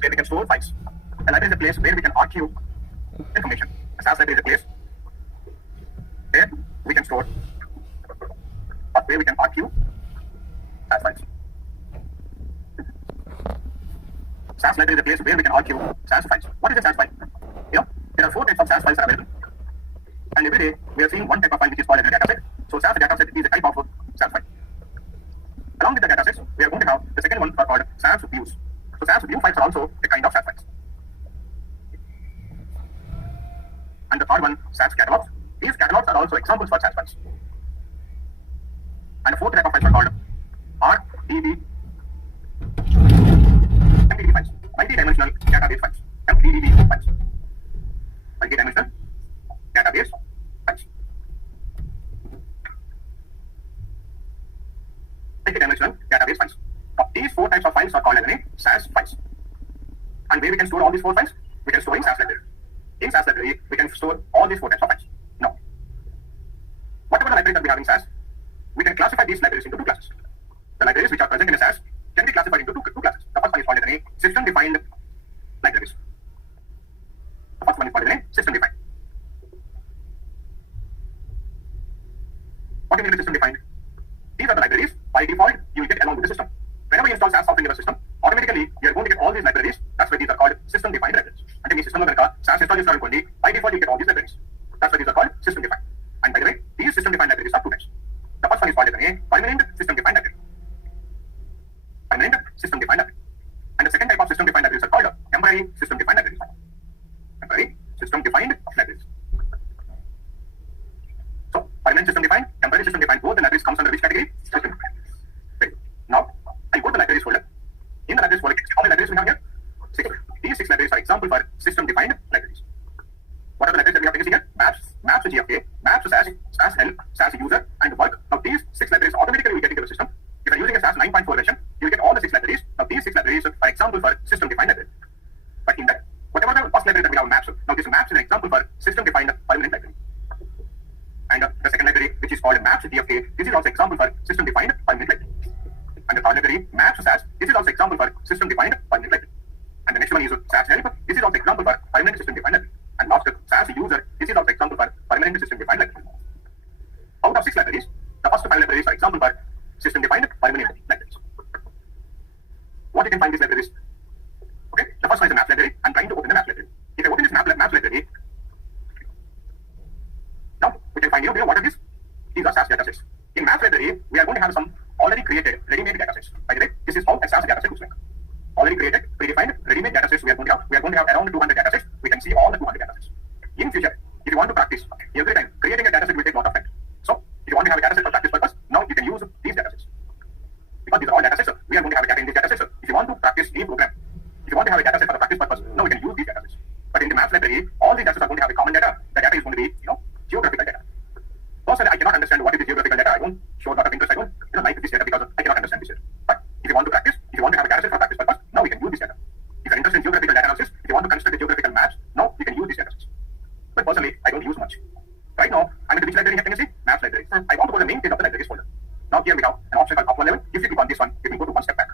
where we can store files. A library is a place where we can archive information. A SAS library is a place where we can store or where we can archive SAS files. SAS library is a place where we can archive SAS files. What is a SAS file? There are 4 types of SAS files are available. And every day we are seeing one type of file which is called as a dataset. So SAS dataset is a type of SAS file. Along with the datasets, we are going to have the second one called SAS views. So SAS view files are also a kind of SAS files. And the third one, SAS catalogs. These catalogs are also examples for SAS files. And the fourth type of files are called RDB MDB files, multi-dimensional database files, MDB files, multi-dimensional database files. Multi-dimensional database files. Now, these 4 types of files are called as SAS files. And where we can store all these 4 files? We can store in SAS library. In SAS library, we can store all these 4 types of files. Now, whatever the libraries that we have in SAS, we can classify these libraries into 2 classes. The libraries which are present in a SAS can be classified into two classes. The first one is called as system-defined libraries. The first one is called as system-defined. What do you mean by system-defined? These are the libraries by default you will get along with the system. Whenever you install SAS software in your system, automatically you are going to get all these libraries. That's why these are called system-defined libraries. And in the system of SAS install by default you get all these libraries. That's why these are called system-defined. And by the way, these system-defined libraries are 2 types. The first one is called as a permanent system-defined library. Permanent system-defined library. And the second type of system-defined libraries are called temporary system-defined libraries. Temporary system-defined libraries. So, permanent system-defined, temporary system-defined, both the libraries comes under which category? System-defined. Okay. Now, I go to the libraries folder. In the libraries folder, how many libraries we have here? 6. These 6 libraries are example for system-defined libraries. What are the libraries that we have taken here? Maps to GFK, maps to SAS, SAS help, SAS user, and work. Now, these 6 libraries automatically will get into the system. If you're using a SAS 9.4 version, you will get all the 6 libraries. Now, these 6 libraries are example for system-defined library. But in that, whatever the first library that we have maps, now this maps is an example for system-defined permanent library. And the second library, which is called maps to GFK, this is also example for system-defined permanent library. And the third library, maps to SAS, this is also example for system-defined permanent library. And the next one is SAS help, this is also example for permanent system-defined library. And last, SAS user, this is also example for permanent system-defined library. Out of 6 libraries, the first 5 libraries are example for system-defined permanent libraries. What you can find these libraries? Okay, the first one is a maps library. I'm trying to open the maps library. If I open this maps library, now we can find here what are these? These are SAS datasets. In maps library, we are going to have some already created, ready-made datasets. By the way, this is how a SAS dataset looks like. Already created, predefined, ready-made datasets we are going to have. We are going to have around 200 datasets. We can see all the 200 datasets. In future, if you want to practice, every time creating a dataset will take a lot of time. So, if you want to have a dataset for practice purpose, now you can use these datasets. Because these are all datasets, we are going to have a data in these datasets. If you want to practice any program, if you want to have a dataset for the practice purpose, now we can use these datasets. But in the maps library, all these datasets are going to have a common data. The data is going to be, geographical data. Personally, I cannot understand what is the geographical data. I won't show a lot of interest. I don't like this data because I cannot understand this data. But if you want to practice, if you want to have a dataset for practice purpose, now we can use this data. If you're interested in geographical data analysis, if you want to construct the geographical maps, now we can use these datasets. But personally, I don't use much. Right now, I'm in which library here? Can you see? Maps library. I want to go to the main page of the libraries folder. Now here we have an option called up one level. If you click on this one, it will go to one step back.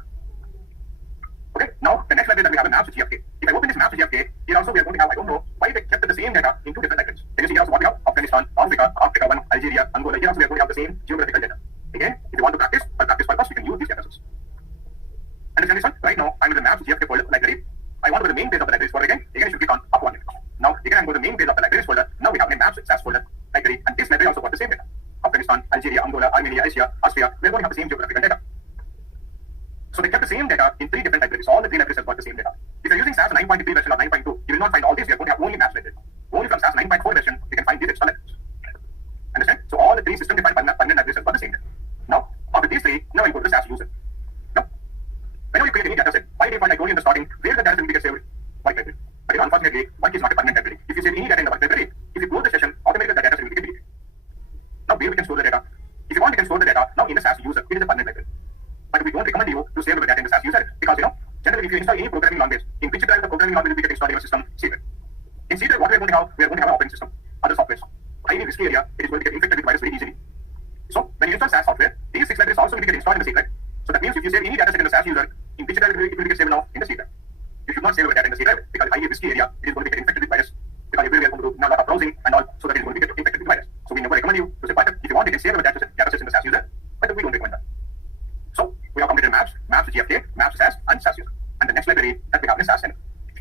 Okay. Now the next library that we have is maps to GFK. If I open this maps to GFK, here also we are going to have, I don't know why they kept the same data in 2 different libraries. Can you see here also what we have? Afghanistan, Africa 1, Algeria, Angola. Here also we are going to have the same geographical data. Again, if you want to practice, for practice purpose, you can use these datasets. Understand this one? Right now, I'm in the maps to GFK folder library. I want to go to the main page of the libraries folder again. Again, you should click on up one level. Now, again, I'm going to the main page of the libraries folder. Now we have a maps SAS folder library, and this library also got the same data. Afghanistan, Algeria, Angola, Armenia, Asia, Austria, we're going to have the same geographical data. So they kept the same data in 3 different libraries. All the 3 libraries have got the same data. If you're using SAS 9.3 version or 9.2, you will not find all these. We are going to have only maps library. Only from SAS 9.4 version, you can find these extra libraries. Understand? So all the 3 system-defined permanent libraries have got the same data. Now, after these 3, now I go to the SAS user. Now, whenever you create any dataset, by default I told you in the starting, where the dataset will be saved? Work library. But unfortunately, work is not a permanent library. If you save any data in the work library, if you close the session, automatically the dataset will get deleted. Now, where we can store the data? If you want, you can store the data now in the SAS user. It is a permanent library. But we don't recommend you to save the data in the SAS user because, generally if you install any programming language, in which drive the programming language will be installed in your system, secret. In secret, what we are going to have? We are going to have an operating system, other softwares. Highly risky area, it is going to get infected with virus very easily. So, when you install SAS software, these 6 libraries also will get installed in the secret. So that means if you save any dataset in the SAS user, in which drive it will get saved now in the secret. You should not save your data in the C drive because highly risky area. It is going to get infected with virus because everywhere we are going to do a lot of browsing and all, so that it is going to get infected with virus. So we never recommend you to say, but if you want, you can save your data sets in the SAS user, but we don't recommend that. So we have completed maps, maps GFK, maps SAS, and SAS user. And the next library that we have is SAS center.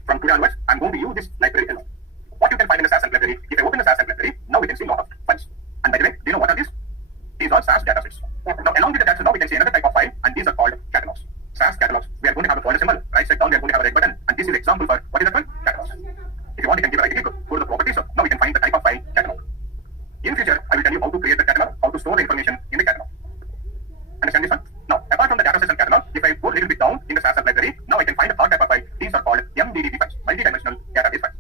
From today onwards, I'm going to use this library alone. What you can find in the SAS library, if I open the SAS library, now we can see a lot of files. And by the way, do you know what are these? These are SAS datasets. Now along with the datasets, now we can see another type of file, and these are called catalogs. SAS catalogs. We are going to have a folder symbol. Right side down, we are going to have a red button, and this is an example for what is that called? Catalogs. If you want, you can give a right click, go to the properties. So now we can find the type of file catalog. In future, I will tell you how to create the catalog, how to store the information in the catalog. Understand this one? Now, apart from the datasets and catalog, if I go a little bit down in the SAS library, now I can find a third type of file. These are called MDDT files, multi-dimensional database files.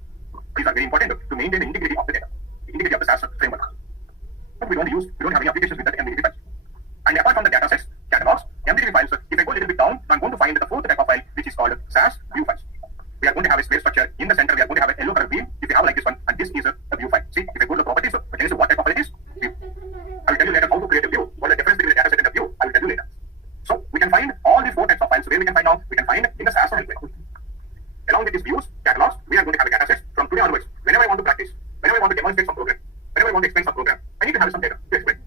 These are very important to maintain the integrity of the data, the integrity of the SAS framework. But we don't have any applications with the MDDT files. And apart from the datasets, catalogs, MDDT files, if I go a little bit down, I'm going to find the fourth type of file, which is called SAS view files. We are going to have a space structure in the center. We are going to have a yellow color wheel. If you have like this one, and this is a view file. See, if I go to the properties, so I tell you what type of file it is. I will tell you later how to create a view. What is the difference between the dataset and the view? I will tell you later. So we can find all these four types of files. Where we can find now, we can find in the SAS file. Along with these views, catalogs, we are going to have a datasets from today onwards. Whenever I want to practice, whenever I want to demonstrate some program, whenever I want to explain some program, I need to have some data to explain.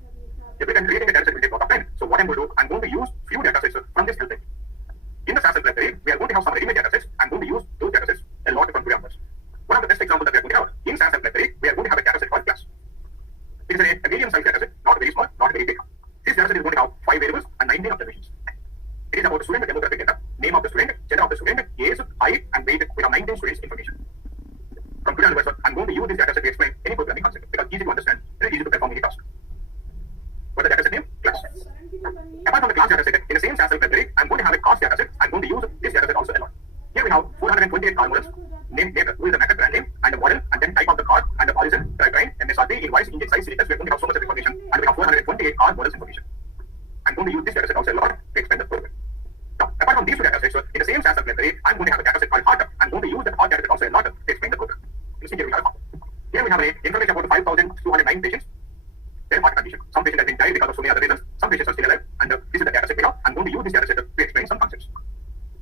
Every time creating a dataset will take a lot of time. So what I'm going to do, I'm going to use few datasets from this library. In the SAS library, we are going to have some ready-made datasets. I'm going to use those datasets a lot from today onwards. One of the best examples that we are going to have in SAS library, we are going to have a dataset called class. It is a medium-sized dataset, not very small, not very big. This dataset is going to have 5 variables and 19 observations. It is about student demographic data, name of the student, gender of the student, age, height, and weight. We have 19 students information. From today onwards, I'm going to use this dataset to explain any programming concept because easy to understand, very easy to perform any task. What is the dataset name? Class. Apart from the class dataset, in the same SAS library, I'm going to have a cost dataset. I'm going to use this dataset also a lot. Here we have 428 car models, name, who is the maker, brand name, and the model, and then type of the car, and the origin, drivetrain, MSRP, invoice, engine size, cylinders. We're going to have so much of information, and we have 428 car models information. I'm going to use this dataset also a lot to explain the program. Now, apart from these two datasets, in the same SAS library, I'm going to have a dataset called heart. I'm going to use that heart dataset also a lot to explain the program. You see, here we have a heart. Here we have information about 5,209 patients. Their heart condition. Some patients have been died because of so many other reasons. Some patients are still alive, and this is the dataset we have. I'm going to use this dataset to explain some concepts.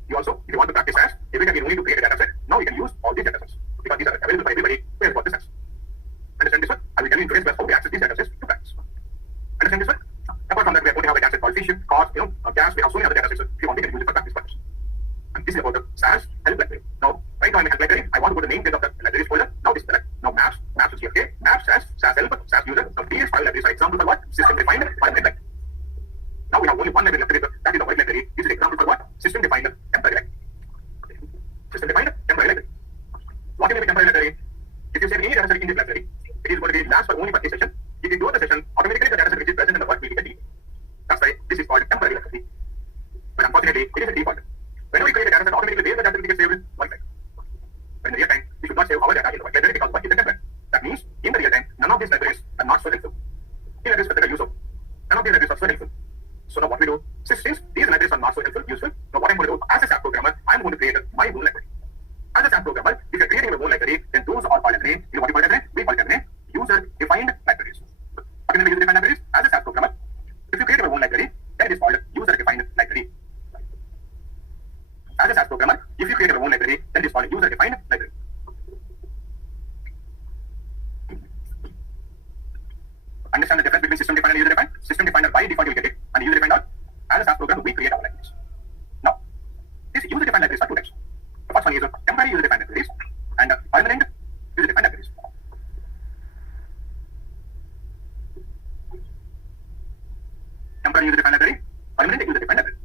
You also, if you want to practice SAS, every time you need to create a dataset, now you can use all these datasets because these are available for everybody who has got the SAS. Understand this one? I will tell you in today's class how to access these datasets to practice. Understand this one? Apart from that, we are going to have a dataset called fish, cars, gas. We have so many other datasets. If you want, we can use it for practice purposes. And this is about the SAS help library. Now, right now I'm in help library. I want to go to the main page of the library folder. Now this is the now maps, maps with GFK, maps, SAS, SAS help, SAS user. Now these five libraries are examples for what? System defined file library. Now we have only one library left. That is the white library. This is an example for what? System defined temporary library. System defined temporary library. What do you mean by temporary library? If you save any dataset in this library, it is going to be last for only for this session. If you do the session, automatically the dataset which is present in the work will be deleted. That's why this is called temporary library. But unfortunately, it is a default. Whenever we create a dataset, automatically there the dataset will get saved in one file. But in the real time, we should not save our data in the white library because what is a template. That means in the real time, none of these libraries are not so helpful. In a specific use of none of these libraries are so helpful. So now what we do, since these libraries are not so helpful, useful, now what I'm going to do as a SAS programmer, I'm going to create my own library. As a SAS programmer, if you're creating your own library, then those are called library. You know what you call library? We call library user-defined libraries. What do you mean user-defined libraries? As a SAS programmer, if you create your own library, then it is called user-defined library. As a SAS programmer, if you create your own library, then it is called user-defined library. Understand the difference between system-defined and user-defined? System-defined by default you will get it, and user-defined are as a SAS programmer we create our libraries. Now, these user-defined libraries are two types. The first one is temporary user-defined libraries and permanent user-defined libraries. Temporary user-defined library, permanent user-defined library.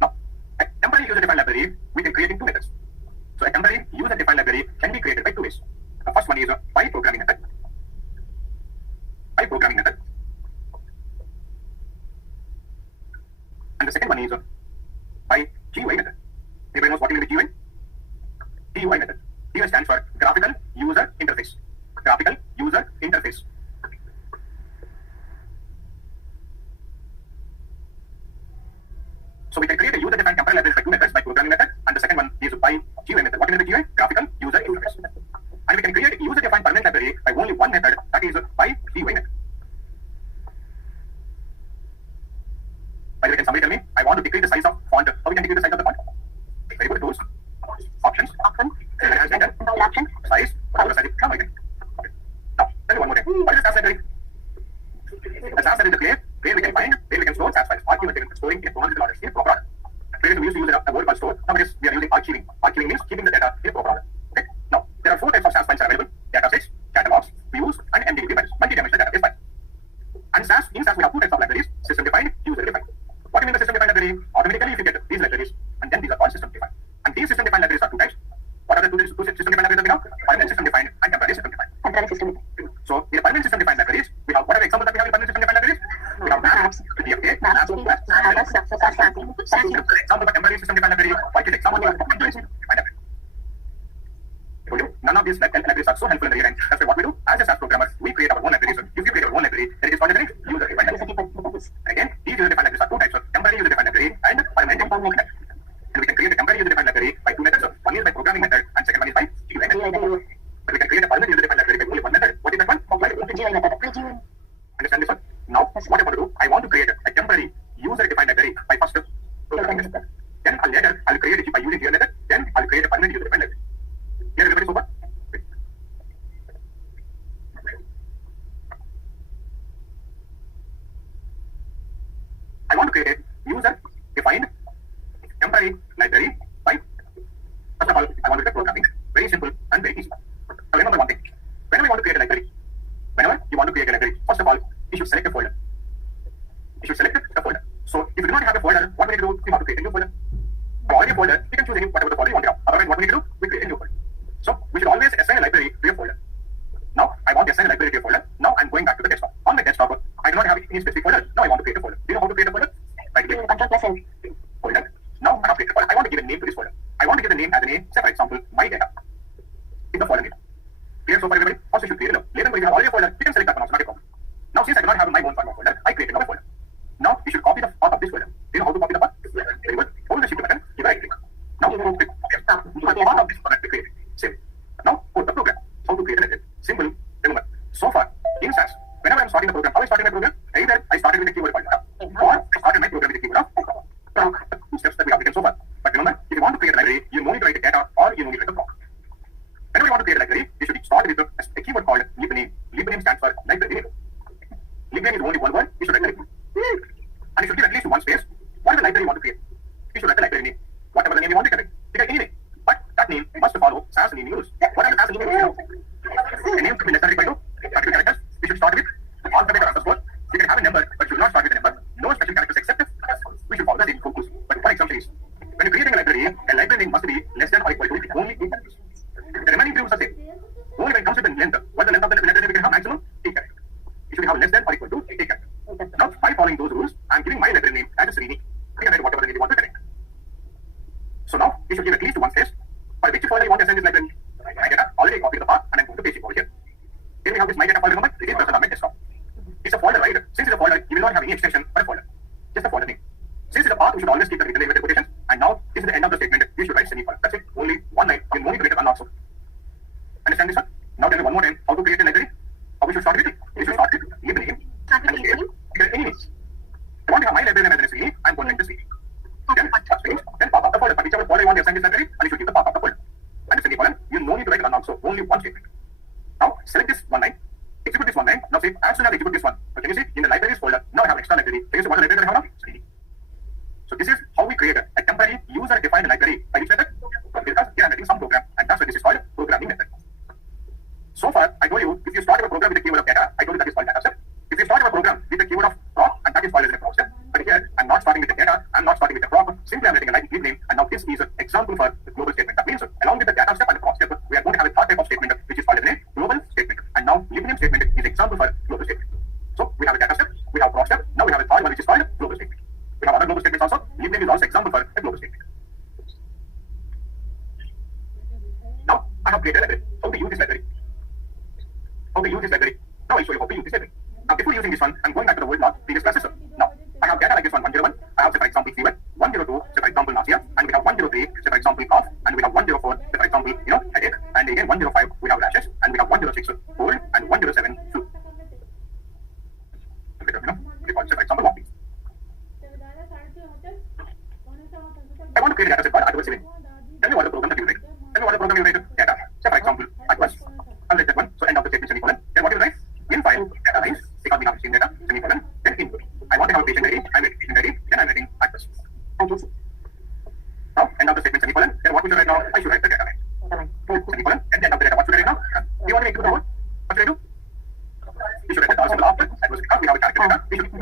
Now, a temporary user-defined library we can create in two methods. So a temporary user-defined library can be created by two ways. The first one is by programming method. By programming method. And the second one is by GUI method. Everybody knows what you mean by GUI? GUI method. GUI stands for graphical user interface. Graphical user interface. So we can create a user-defined temporary library by two methods, by programming method, and the second one is by GUI method. What do you mean by GUI? Graphical user interface. And we can create a user-defined permanent library by only one method, that is by GUI method. By the way, can somebody tell want to decrease the size of font, how we can decrease the size of the font? Very good. Tools, options, options, size, whatever size. Now again. Okay. Now, tell me one more thing. What is a SAS library? A SAS is the place where we can find, where we can store SAS files. Archiving, storing in chronological order, in proper order. Previously, we used to use a word called store. Nowadays, we are using archiving. Archiving means keeping the data in proper order. Okay. Now, there are 4 types of SAS files available: datasets, catalogs, views, and MDB files. Multi-dimensional database files. And in SAS, we have 2 types of libraries: system-defined, user-defined. What do you mean the system-defined library? Automatically, if you get these libraries, and then these are called system-defined. And these system-defined libraries are 2 types. What are the two system-defined libraries that we have? Permanent system-defined and temporary system-defined. So, in the permanent system-defined libraries, we have, what are the examples that we have in permanent system-defined libraries? We have maps, DFK, maps, example of temporary system-defined library. What is example of temporary system-defined library? None of these libraries are so helpful in the real end. That's why what we do as a SAS programmer, we create our own library. So if you create your own library, then it is called a user-defined library. Again, these user-defined libraries are 2 types: temporary user-defined library and permanent library. And we can create a temporary user-defined library by 2 methods. One is by programming method, and second one is by GUI method. But we can create a permanent user-defined library by only 1 method. What is that one? GUI method. Understand this one? Now, what I want to do, I want to create a temporary user-defined library by first programming method. Then later, I'll create it by using GUI method. Then I'll create a permanent user-defined library. Here, everybody so far? I want to create a user-defined temporary library by, first of all, I want to do programming. Very simple and very easy. Now remember one thing. Whenever you want to create a library, first of all, you should select a folder. So if you do not have a folder, what we need to do? We have to create a new folder. For all your folder, you can choose any whatever the folder you want to have. Otherwise, what we need to do? We create a new folder. So we should always assign a library to a folder. Now I want to assign a library to a folder. Now I'm going back to the desktop. On my desktop, I do not have any specific folder. Now I want to create a folder. Do you know how to create a folder? Right click. Folder. Now I have created a folder. I want to give a name to this folder. I want to give the name as a name. Say for example, my data. Is the folder name. Clear so far, everybody? Also, you should create a later when you have all your folder, you can select that one also, not a problem. Now, since I do not have my own folder, I create another folder. Now, you should copy the path of this folder. Do you know how to copy the path? Very good. Hold the shift button, you right click. Now, you click. The path of this folder to create it. Same. Now, put the program. How to create a library. Simple. Remember, so far, in SAS, whenever I'm starting the program, how I started my program? Either I started with the keyword called or I started my program with the keyword of 2 steps that we have taken so far. But remember, if you want to create a library, you no need to write the data or you no need to write the proc. Whenever you want to create a library, you should start with a keyword called libname. Libname stands for library name. Libname is only one word. You should write the name. And you should give at least 1 space. Whatever library you want to create, you should write the library name. Whatever the name you want to create, pick any name. But that name must follow SAS naming rules. Whatever SAS naming rules, a name could be less than or equal to 32 characters. We should start with alphabet or underscore. You can have a number, but you should not start with a number. No special characters except we should follow the same rules. But one example is when you're creating a library name must be less than or equal to only 8 characters. The remaining rules are same. Only when it comes with the length. What the length of the letter we can have maximum 8 characters. It should have less than or equal to 8 characters. Now, by following those rules, I am giving my library name as a Srini. We can write whatever name you want to correct. So now, you should give at least 1 space. For which folder you want to assign this library? My data already copied the path and I'm going to paste it over here. Then we have this my data file. Remember, it is present on my desktop. It's a folder, right? Since it's a folder, you will not have any extension for a folder. Just a folder name. Since it's a path, we should always keep the written name with the quotations. And now, this is the end of the statement. We should write semicolon. That's it. Only 1 line. You no need to write a also. Understand this one? Now tell me one more time how to create a library. How we should start with it? We should start with libname and create any name. I want to have my library name as a Srini. I'm going to write the Srini. Then pop up the folder. For whichever folder you want to assign this library, and you should give the pop up the folder. And the semicolon, you no need to write one also. Only 1 statement. Now select this 1 line. Execute this 1 line. Now say as soon as I execute this one. So can you see in the libraries folder? Now I have extra library. Can you see what library I have now? Srini. So this is how we create a temporary user-defined library. By which method? Because here I'm writing some program, and that's why this is called programming method. So far, I told you if you start a program with the keyword of data, I told you that is called data step. If you start a program with the keyword of proc, and that is called as a proc step. But here, I'm not starting with the data, I'm not starting with the proc. Simply I'm writing a library name, and now this is an example for the global statement. That means along with the data step and the proc step, we are going to have a third type of statement which is called as a global statement. And now libname statement is example for global statement. So we have a data step, we have proc step, now we have a third one which is called global statement. We have other global statements also. Libname is also example for a global statement. Now I have created a library. How to use this library? How to use this library? Now I'll show you how to use this library. Now before using this one, I'm going back to the old log previous classes. Now I have data like this one 101. I have say for example fever 102. Say for example nausea, and we have 103. Say for example cough, and we have 104. Say for example I want to create a data set called adverse event. Tell me what the program that you write. Tell me what the program you write. Data. So for example, adverse. I'll write that one. So end of the statement semicolon. Then what you write? In file data lines. Because we have seen data semicolon. Then input. I want to have a patient ID. I'm writing patient ID. Then I'm writing adverse. Now end of the statement semicolon. Then what we should write now? I should write the data line. Semicolon. And then end of the data. What should I write now? Do you want to make it the whole? What should I do? You should write the dollar symbol after adverse because we have a character data. We should do.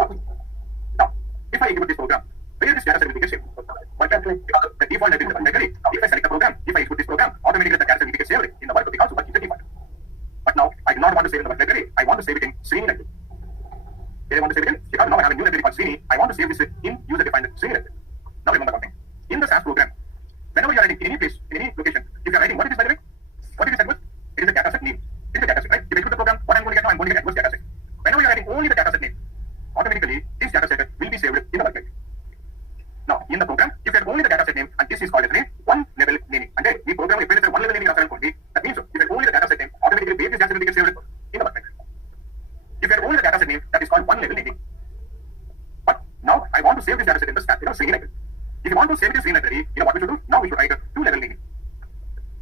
Now, if I execute this program, where this data set will be saved? What can because the default is in the binary. Now, if I select the program, if I execute this program, automatically the data set will get saved in the work because what is the default. But now, I do not want to save it in the binary. I want to save it in Srini library. Where I want to save it in? Because now I have a new library called Srini. I want to save this in user-defined Srini library. Now, remember something. In the SAS program, whenever you are writing in any place, in any location, if you are writing what is this by the way? What is this adverse? It is a data set name. It is a data set, right? If I execute the program, what I'm going to get now? I'm going to get adverse data set. Whenever you are writing only the data set name, automatically this data set will be saved in the binary. Now, in the program, if you have only the data set name and this is called as name, one level naming. And then we program if it is one level naming that means if you have only the data set name, automatically where this data set will get saved in the binary. If you have only the data set name, that is called one level naming. But now I want to save this data set in the Srini library. If you want to save this Srini library, what we should do? Now we should write a two-level naming.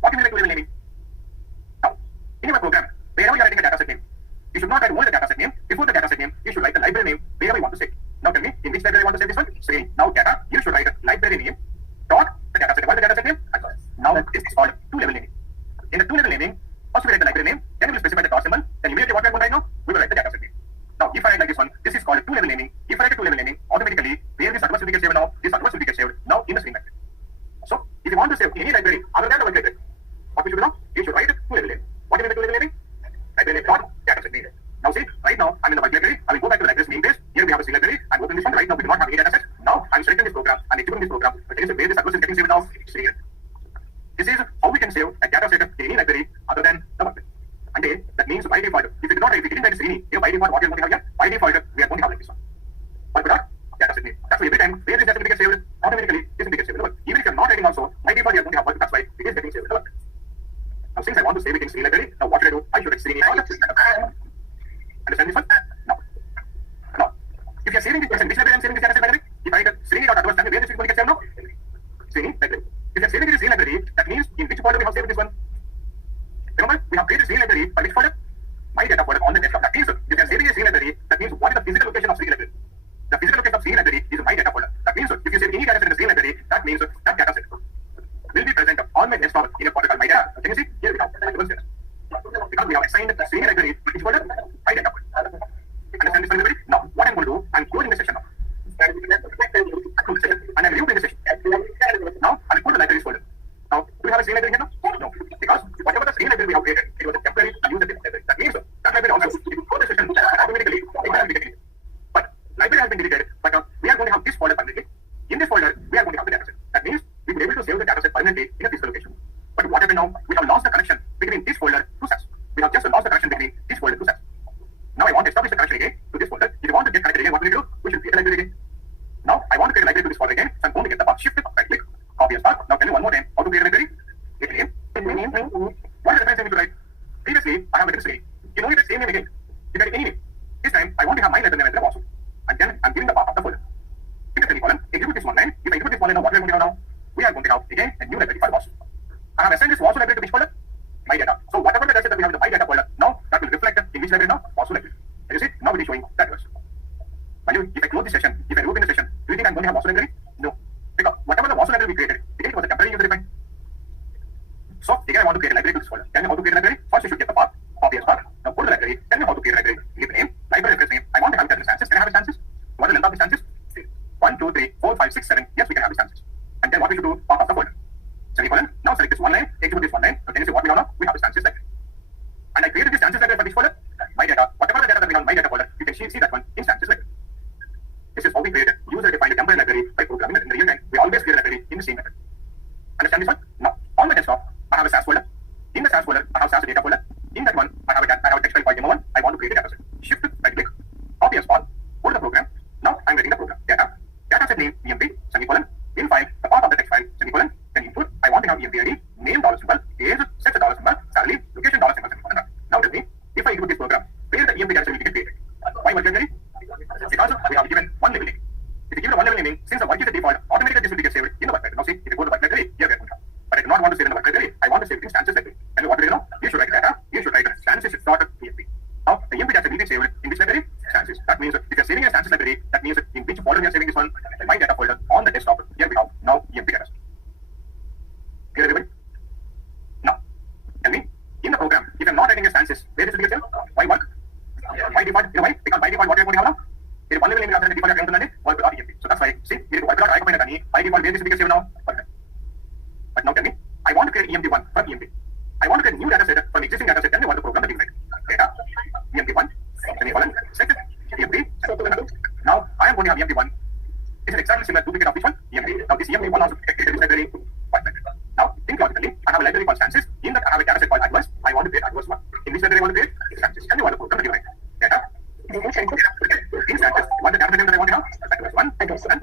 What do you mean by two-level naming? Now, in your program, wherever you are writing a data set name, you should not write only the data set name. Before the data set name, you should write the library name wherever you want to save. Now tell me, in which library you want to save this one? Srini. Now data, you should write a library name dot the data set. What is the data set name? Now this is called two-level naming. In the two-level naming, first we write the library name, then we will specify the dot symbol, then immediately what we are going to write now? We will write the data set name. Now if I write like this one, this is called a two-level naming. If I write a two-level naming, automatically where this adverse will get saved now, this adverse will get saved now in the Srini library. So if you want to save any library other than the work library, what we should do now? You should write a two-level name. What do you mean by two-level naming? Library name dot data set name. Now see, right now I'm in the work library. I will go back to the library's namebase. Here we have a Srini library. I'm opening this one. Right now we do not have any data set. Now I'm selecting this program and executing this program. But where this adverse is getting saved now? Srini. This is how we can save a data set in any library other than the work library. And that means by default, if you didn't write Srini, here by default what we are going to have here? By default we are going to have like this one. But without data set name. That's why every time where this data set will get saved, automatically this will get saved in the work. Even if you are not writing also, by default you are going to have work. That's why it is getting saved in the work. Now since I want to save it in Srini library, now what should I do? I should write Srini. Understand this one? No. Now, if you are saving this person, which library I am saving this data set library? If I write Srini.adverse, where this is going to get saved now? Srini library. If you are saving it in Srini library, that means in which folder we have saved this one? Remember, we have created Srini library for which folder? My data folder on the desktop. That means if you are saving a Srini library, that means what is the physical location of Srini library? The physical location of Srini library is my data folder. That means if you save any data set in the Srini library, that means that data set will be present on my desktop in a folder called my data. Can you see? Here we have adverse data. Because we have assigned the Srini library to which folder? My data folder. Understand this everybody? Now, what I'm going to do, I'm closing the session now. And I'm reopening the session. Now, I'll go to the libraries folder. Now, do we have a Srini library here now? No. Because whatever the Srini library we have created, it was a temporary user library. That means that library also, if you close the session, automatically, it will be deleted. But library has been deleted, but we are going to have this folder permanently. In this folder, we are going to have the data set. That means we will be able to save the data set permanently in a physical location. But what happened now? We have lost the connection between this folder to SAS. We have just lost the connection between this folder to SAS. Now I want to establish the connection again to this folder. If you want to get connected again, what will you do? We should create a library again. Now I want to create a library to this folder again. So I'm going to get the path, shift it, right click, copy as path. Now tell me one more time how to create a library. Get a name. What is the reference name to write? Previously, I have written Srini. You know the same name again. You get any name. This time I want to have my library name as well also. And then I'm giving the path of the folder. Pick a semicolon, execute this one line. If I execute this one line, now what we are going to have now? We are going to have again a new library called WASU. I have assigned this WASU library to which folder? My data. So whatever the data set that we have in the my data folder, now that will reflect in which library now? WASU library. Can you see? Now it is showing that verse. If I close this session, if I reopen the session, do you think I'm going to have WASU library? No. Because whatever the WASU library we created, it was a temporary user defined. So again I want to create a library to this folder. Tell me how to create a library. First you should get the path, copy as path. Now go to the library, tell me how to create a library. Give a name, library reference name. I want to have it as instances. Can I have instances? What is the length of instances? 1, 2, 3, 4, 5, 6, 7. Yes, we can have instances. And then what we should do? Path of the folder. Semicolon. Now select this one line, execute this one line. So can you see what we have now? We have instances library. And I created this instances library for this folder. My data. Whatever the data that we have in my data folder, you can see that one instances library. This is how we created user-defined temporary library by programming in the real time. We always create a library in the same method. Understand this one? Now, on my desktop, I have a SAS folder. In the SAS folder, I have SAS data folder. In that one, I have a text file called demo1. I want to create a data set. Shift, right click, copy as path, go to the program. Now I'm writing the program. Data set name, EMP, semicolon, in file, the path of the text file, semicolon, then input. I want to have EMP ID, name dollar symbol, age, set the dollar symbol, salary, location dollar symbol, semicolon. Now tell me, if I execute this program, where the EMP data set will get created? Why one library? Because we have given one level name. If you give the one level name naming, since the work is a default, automatically this will get saved in the work library. Now see, if you go to the work library, here we are going to have. But I do not want to save in the work library. I want to save it in stances library. Tell me what to do now? You should write data. You should write stances.emp. Now the emp data will be saved in which library? Stances. That means if you're saving a stances library, that means in which folder you are saving this one? My data folder on the desktop. Here we have now emp data. Clear everybody? Now, tell me, in the program, if I'm not writing a stances, where this will get saved? Why work? By default, you know why? Because by default, what we are going to have now? There is one level name after the default account work.emp. So that's why, see, we work by default, where this will get saved now? Work. But now tell me, I want to create emp1 from emp. I want to create new data set from existing data set. Tell me what the program that you write. Data, emp1, semicolon, set, emp. Now, I am going to have emp1. It's an exactly similar duplicate of which one? Emp. Now, this emp1 also created this library. Now, think logically, I have a library called stances. In that, I have a data set called adverse. I want to create adverse one. In which library I want to create? Stances. Tell me what the program that you write. Data. In stances, what the data set that I want to have? Adverse one. Adverse one.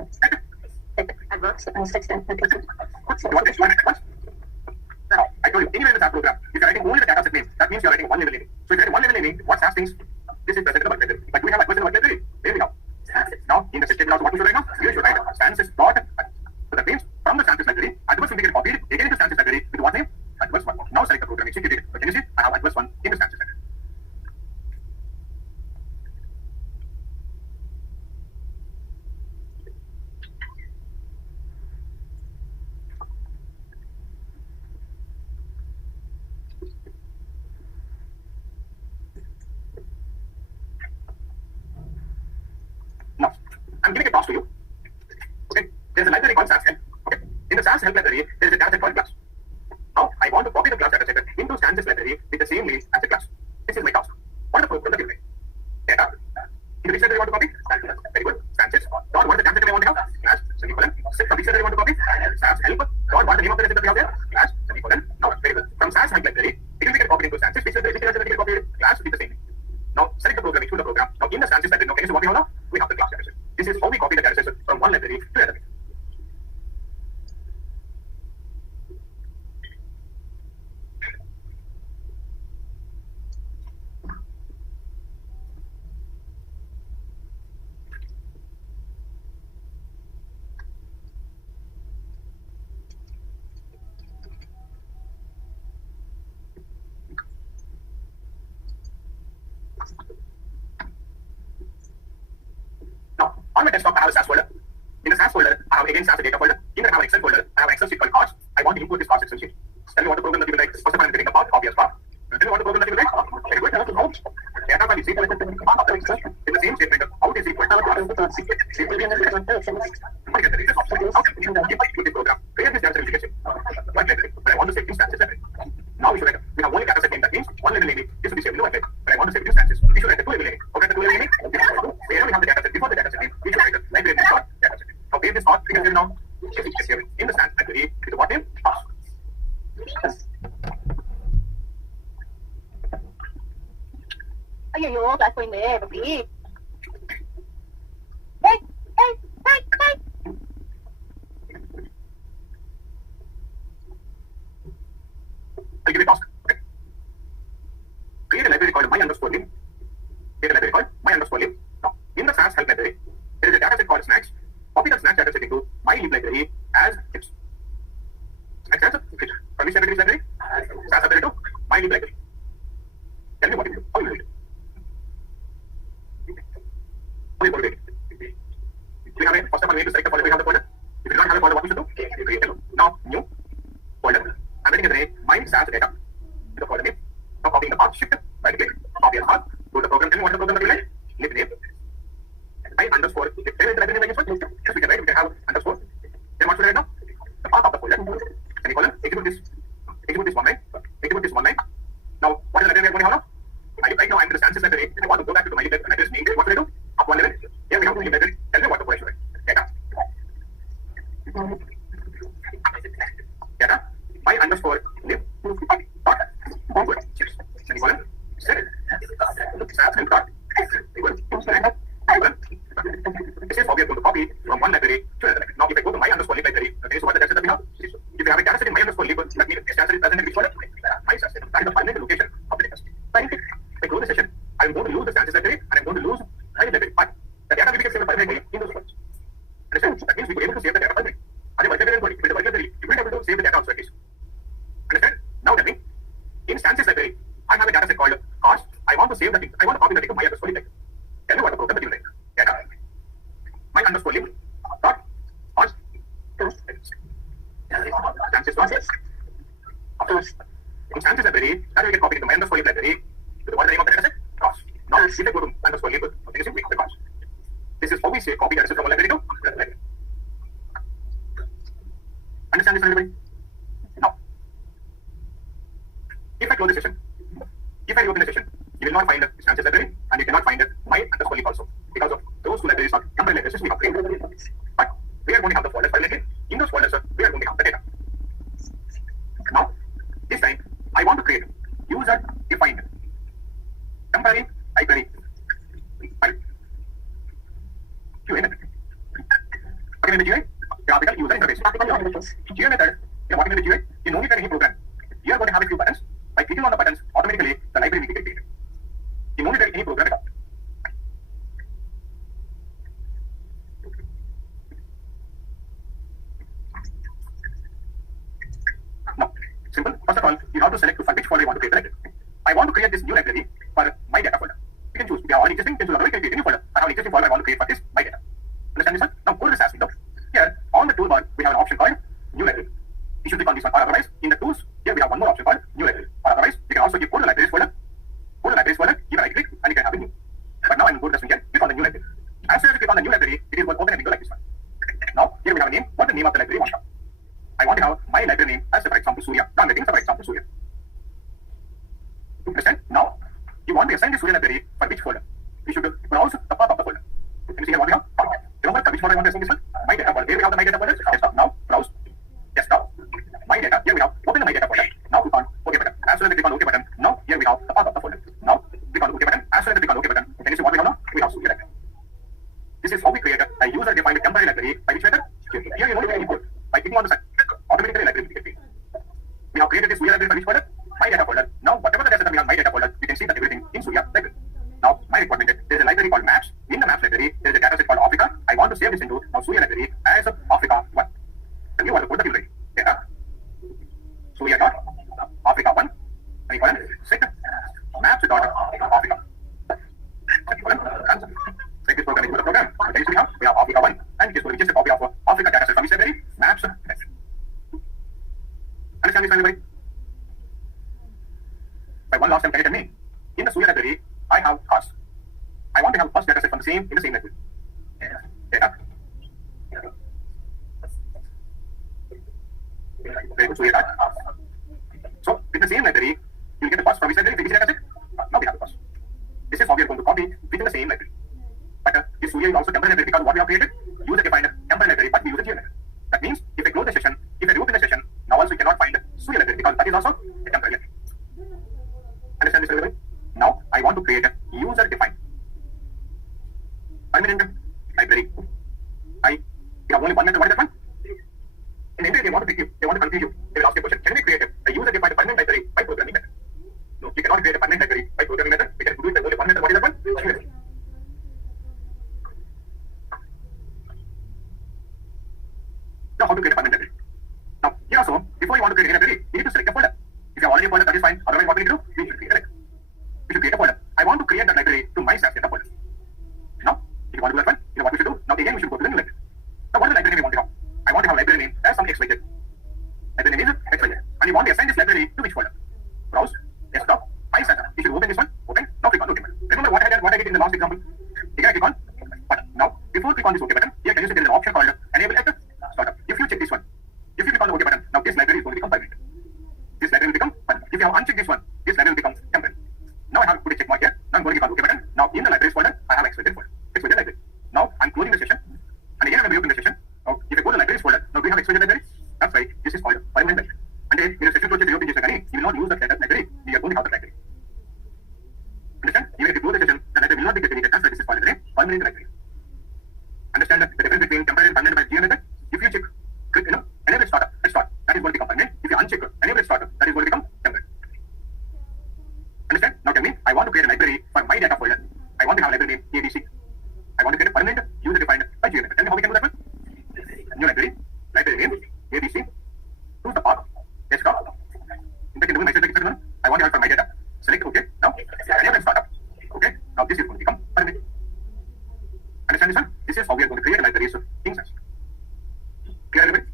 Adverse. What is one adverse? Now, I told you, anywhere in the program, if you're writing only the data set name, that means you're writing one level naming. So if you're writing one level naming, what SAS thinks? This is present in the work library. But do we have adverse in the work library? There we go. Now, in the system also, what you should write now? You should write stances dot. So that means from the stances library, adverse will be get copied again into stances library with what name? Adverse one. Now select the program, execute it. But can you see? I have adverse one in the stances library. Now, I'm giving a task to you. Okay, there's a library called SAS help. Okay, in the SAS help library, there is a data set called class. Now, I want to copy the class data set into stances library with the same name as the class. This is my task. What is the program that you write? Data. In which library you want to copy? Very good. Stances. Dot what is the data set I want to have? Class. Semicolon. Set from which library you want to copy? SAS help. Dot what is the name of the data set we have there? Class. Semicolon. Now, very good. From SAS help library, it will be get copied into stances. Which library will get copied? Class with the same name. Now, select the program, exclude the program. Now, in the stances library, now can you see what we have now? We have the class data set. This is how we copy the data set from one library to another. Now, on my desktop, I have a SAS folder. In the SAS folder, I have again SAS data folder. In that, I have an Excel folder. I have an Excel sheet called cards. I want to import this cards Excel sheet. Tell me what the program that you will write. First of all, I'm getting the part, copy as part. Tell me what the program that you will write. Very good. Data file is equal to part of the Excel. In the same statement, out is equal to part of the Excel. If I put this program, create this data set application. One library, but I want to save instances library. Now we should write. We have only data set name. That means one level naming. This will be saved in the library. But I want to save instances. We should write the two level naming. Okay, the two level naming. Where we have the data set before the data set name, we should write the library name dot data set. Now where this part we can save now. In the stances library with what name? Task. అయ్యో కాకపోయిందే బబ్బీ I'll give you a task. Okay. Create a library called my underscore name. Create a library called my underscore name. Now, in the SAS help library, there is a data set called snacks. Copy the snacks data set into my lib library as chips. Snacks as a fit. From which library is library? SAS library to my lib library. Tell me what you do. How you do it? How you do it? We have a first of all, we need to select the folder. We have the folder. If you don't have a folder, what you should do? You create a now new folder. I'm writing the name my SAS data. The folder name. Now copying the path, shift, right click, copy the path, go to the program. Tell me what the program that you write. Lib name. I underscore. If there is the library name, yes, we can write. We can have underscore. Then what should I write now? The path of the folder. Semicolon. Execute this one line. Execute this one line. Now, what is the library we are going to have now? Right now, I'm in the stances library. I want to go back to my lib library name. What should I do? Up one level. Here we have to lib library. Tell me what the folder should write. Data. Data. My underscore lib. Dot. Chips. Semicolon. Set. SAS and dot. This is how we are going to copy from one library to another. Now, if I go to my underscore lib library, okay, so what the data set that we have? If you have a data set in my underscore lib, that means this data set is present in which folder? My SAS. That is the final location of the data set. If I close the session, I'm going to lose the stances library and I'm going to lose my library. But the data will be saved by library in those files. Understand? That means we were able to save the data permanently. If it is a working directory, you will be able to save the data also at least. Understand? Now tell me, in Stances library, I have a data set called cost. I want to save the thing. I want to copy the thing to my underscore lib. Tell me what the program that you like. Data. My underscore lib dot cost. Stances dot. Afterwards, in Stances library, that will get copied into my underscore lib library. To the what the name of the data set? Cost. Now if I go to underscore lib, something is simply the cost. This is how we say copy data set from one library to another library. Understand this, everybody? Now, if I close the session, if I reopen the session, you will not find the Stances library and you cannot find my underscore lib also because of those two libraries are combined libraries we have created. But we are going to have the folders permanently. In those folders, we are going to have the data. Now, this time, I want to create user-defined temporary library file. QA method. Okay, in the GUI, graphical user interface. GUI method, what in the GUI, you no need any program. You are going to have a few buttons. By clicking on the buttons, automatically the library will get created. You no need any program at all. Now, simple. First of all, you have to select for which folder you want to create the library. I want to create this new library for my data folder. You can choose. If you have already existing, you can choose otherwise create a new folder. I have an existing folder I want to create for this my data. Understand this one? Now go to the SAS window. Here on the toolbar we have an option called new library. You should click on this one. Or otherwise, in the tools, here we have one more option called new library. Or otherwise, you can also give go to the libraries folder. Go to the libraries folder, give a right click, and you can have a new. But now I'm going to this one here. Click on the new library. As soon as you click on the new library, it is going to open a window like this one. Now here we have a name. What the name of the library we want to have? I want to have my library name as for example Surya. Now I'm getting for example Surya. Understand? Now you want to assign the Surya library for which folder? You should browse the path of the folder. Can you see here what we have? Remember which folder I want to assign this one? My data folder. Here we have the my data folder. Desktop. Now browse. Desktop. My data. Here we have open the my data folder. Now click on OK button. As soon as I click on OK button, now here we have the path of the folder. Now click on OK button. As soon as I click on OK button, can you see what we have now? We have Surya library. This is how we create a user-defined temporary library by which method? Here you don't need any code. By clicking on the site, automatically library will get created. We have created this Surya library for which folder? My data folder. Now whatever the data that we have my data folder, we can see that everything in Surya library. Now my requirement is there is a library called maps. In the maps library, there is a data set called Africa. I want to save this into now Surya library as Africa 1. Tell me what the code that you write. Data Surya dot Africa 1. Set maps dot Africa. Set this program into the program. Then we have Africa 1 and it is just a copy of Africa data set from this library. Maps. Understand this, everybody? By one last time, can you tell me? In the Surya library, I have cost. I want to have first data set from the same in the same library. Data. Very good. Surya data. So in the same library, you will get the cost from which library? Which data set? Now we have the cost. This is how we are going to copy within the same library. But this Surya is also temporary library because what we have created, user-defined temporary library, but we use a GUI method. That means if I close the session, if I reopen the session, now also you cannot find Surya library because that is also a temporary library. Understand this, everybody? Now I want to create a user-defined permanent library. We have only one method. What is that one? In the they want to pick you, they want to confuse you. They will ask you a question. Can we create a user-defined permanent library by programming method? No, you cannot create a permanent library by programming method. We can do it by only one method. What is that one? Now how to create a permanent library? Now here also, before you want to create a library, you need to select a folder. If you have already a folder, that is fine. Otherwise, what we need to do? We should create a library. We should create a folder. I want to create that library to my SAS data folder. Now, if you want to do that one, you know what we should do? Now again, we should go to the new library. Now what is the library name we want to have? I want to have library name as some XYZ. Library name is XYZ. And you want to assign this library to which folder? Browse, desktop, my SAS. You should open this one, open. Now click on OK button. Remember what I did in the last example? Again, I click on button. Now, before click on this OK button, here can you see there is an option called enable at startup. If you check this one, if you click on the OK button, now this library is going to become permanent. This library will become permanent. If you have unchecked this one, this library will become temporary. Now I have to put a check mark here. Now I'm going to click on OK button. Now in the libraries folder, I have XYZ folder. XYZ library. Now I'm closing the session. And again, I will reopen the session. Now, if I go to the libraries folder, now do we have XYZ library? That's right. This is called permanent library. And then in the session closure, reopen this library, you will not use the library. We are going to have the library. Understand? Even if you close the session, the library will not be deleted. That's why this is called permanent library. Understand the difference between temporary and permanent by GUI method? If you check, click, enable startup, let's start. That is going to become permanent. If you uncheck enable startup, that is going to become temporary. Understand? Now tell me, I want to create a library for my data folder. I want to have a library name ABC. I want to create a permanent user-defined by GUI method. Tell me how we can do that one? new library name, ABC, choose the path, desktop. In fact, in the message section, I want to have for my data. Select OK. Now, enable startup. Okay. Now this is going to become permanent. Understand this one? This is how we are going to create a library in sense. Clear everybody?